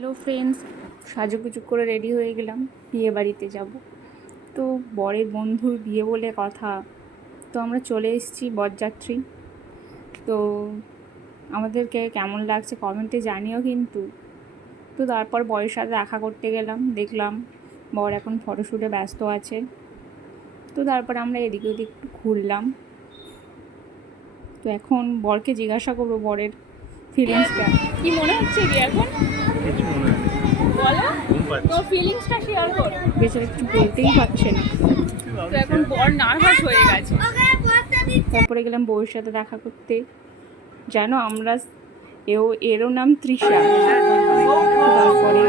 Hello friends, সাজুগুজু করে ready হয়ে গেলাম, বিয়ে বাড়িতে যাব। তো বরের বন্ধুর বিয়ে বলে কথা, তো আমরা চলে এসেছি বরযাত্রী। তো আমাদেরকে কেমন লাগছে কমেন্টে জানিও কিন্তু। তো তারপর বরের সাথে দেখা করতে গেলাম, দেখলাম বর এখন ফটোশ্যুটে ব্যস্ত আছে। তো তারপর আমরা এদিকে ওদিক একটু ঘুরলাম। তো এখন বরকে জিজ্ঞাসা করবো বরের ফিলিংসটা কি মনে হচ্ছে কি এখন বলো, তোর ফিলিংসটা শেয়ার কর। বেচারা কিছু বলতেই পারছে না, তো এখন বর নার্ভাস হয়ে গেছে। তারপরে গেলাম বউয়ের সাথে দেখা করতে। জানো আমরা এরও নাম তৃষা। তারপরে